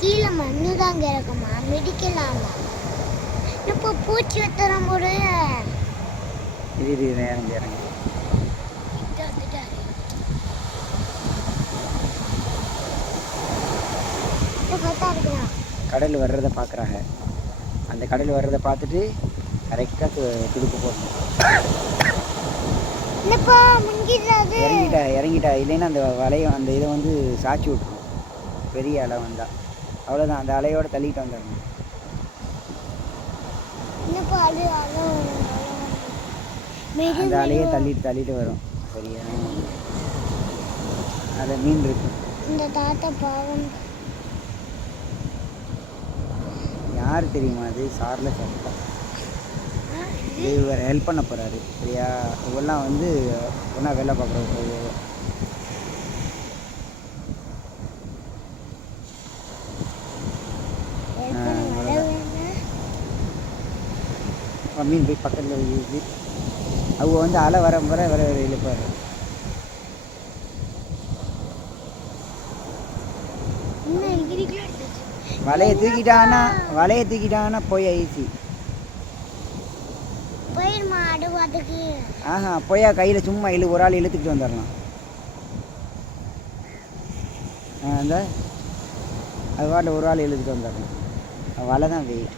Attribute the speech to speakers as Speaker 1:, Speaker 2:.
Speaker 1: கீழே மண்ணு தான் கிடக்குமா? மிதிக்கலாமா இப்போ பூச்சி வெத்தரம் போடு.
Speaker 2: இது இது இறங்கி கடல் வர்றதை பார்க்குறாங்க அந்த கடல் வர்றதை பார்த்துட்டு கரெக்டாக துடுப்பு போடணும். இறங்கிட்டா இறங்கிட்டா. இல்லைன்னா அந்த வலையை அந்த இதை வந்து சாய்ச்சி விட்ரும் பெரிய அலை வந்தால் அவ்வளோதான் அந்த அலையோட தள்ளிட்டு வந்துடணும்.
Speaker 1: அது?
Speaker 2: அந்த அலையை தள்ளிட்டு தள்ளிட்டு வரும். சரியா? அதில் மீன் இருக்கு
Speaker 1: இந்த தாத்தா பாவம்.
Speaker 2: யார் தெரியுமா அது? சாரில் இது இவர் ஹெல்ப் பண்ண போகிறாரு சரியா? இவெல்லாம் வந்து ஒன்றா வேலை பார்க்குறவங்க. மீன் போய் பக்கத்தில் இருக்குது அவங்க வந்து அலை வர வர வர வர இழுப்பாரு. வலையை தூக்கிட்டானா வலையை தூக்கிட்டானா போய்
Speaker 1: ஆயிடுச்சு
Speaker 2: ஆஹா பொய்யா கையில் சும்மா இழு ஒரு ஆள் இழுத்துக்கிட்டு வந்துடலாம். அந்த அது பாட்டில் ஒரு ஆள் இழுத்துட்டு வந்துடலாம். வலை தான் வெயிட்